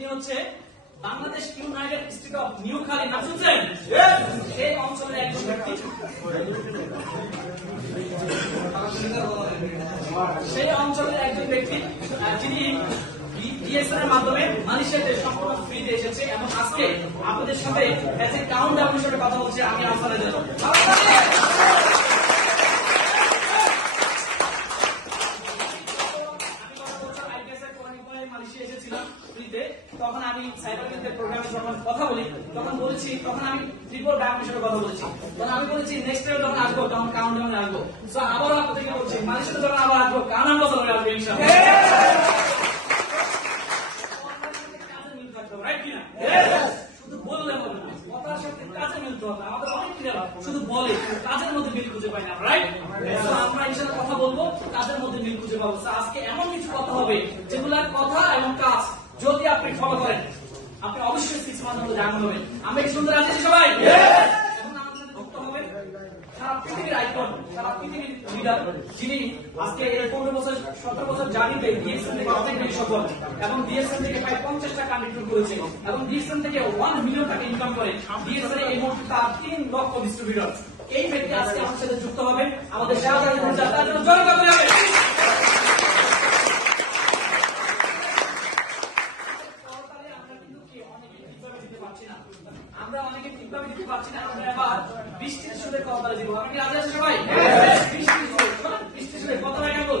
তিনি হচ্ছে Bangladesh United state of নিউখালী। নাম শুনছেন? এই অঞ্চলের একজন ব্যক্তি, সেই অঞ্চলের একজন ব্যক্তি যিনি ডিএসএর মাধ্যমে মালয়েশিয়াতে সম্পূর্ণ ফ্রিতে এসেছে এবং আজকে আপনাদের সাথে কাউন্টডাউন হিসেবে কথা বলছে। আমি আহ্বানে দেব মালয়েশিয়া এসেছিলাম ফ্রিতে, তখন আমি সাইবার ক্যাফে প্রোগ্রামে যখন কথা বলি তখন বলেছি, তখন আমি ত্রিপুরা ডায়মন্ডের সাথে কথা বলেছি, তখন আমি বলেছি নেক্সট টাইম যখন আসবো তখন কাউন্টডাউনে আসবো। সো আবারও আপনাদেরকে বলছি মালয়েশিয়াতে যখন আবার আসবো কাউন্টডাউন বছর আসবে ইনশাআল্লাহ। শুধু বললে হবে না, কথার সাথে কাজে মিলতে হবে। আমাদের অনেক ক্লিয়ার শুধু বলে কাজের মধ্যে মিল খুঁজে পাই না, রাইট? আমরা ইনশাআল্লাহ কথা বলবো, কাজের মধ্যে মিল খুঁজে পাবো। আজকে এমন কিছু কথা হবে যেগুলার কথা এবং কাজ যদি আপনি ফলো করেন আপনি অবশ্যই 6 মান্থের মধ্যে জানান হবেন। আমরা কি সুন্দর আছি সবাই? এখন আমাদের যুক্ত হবে সারা পৃথিবীর আইকন, সারা পৃথিবীর লিডার, যিনি আজকে এই 15 বছর 17 বছর জার্নিতে ডিএসএন থেকে অনেক বেশি সফল এবং ডিএসএন থেকে প্রায় 50টা কান্ট্রি ট্যুর করেছে এবং ডিএসএন থেকে 1 মিলিয়ন টাকা ইনকাম করে। ডিএসএন এই মুহূর্তে তার 3 লক্ষ ডিস্ট্রিবিউটর। এই ব্যক্তি আজকে আমাদের সাথে যুক্ত হবে। আমাদের শাহজাহান তার জন্য জয় করতে হবে। আমরা অনেকে ঠিকভাবে দিতে পারছি না, আমরা এবার বৃষ্টির সুরে কথা বলে দিব। আমি রাজি আছি সবাই? বৃষ্টির সুরে কথা বল।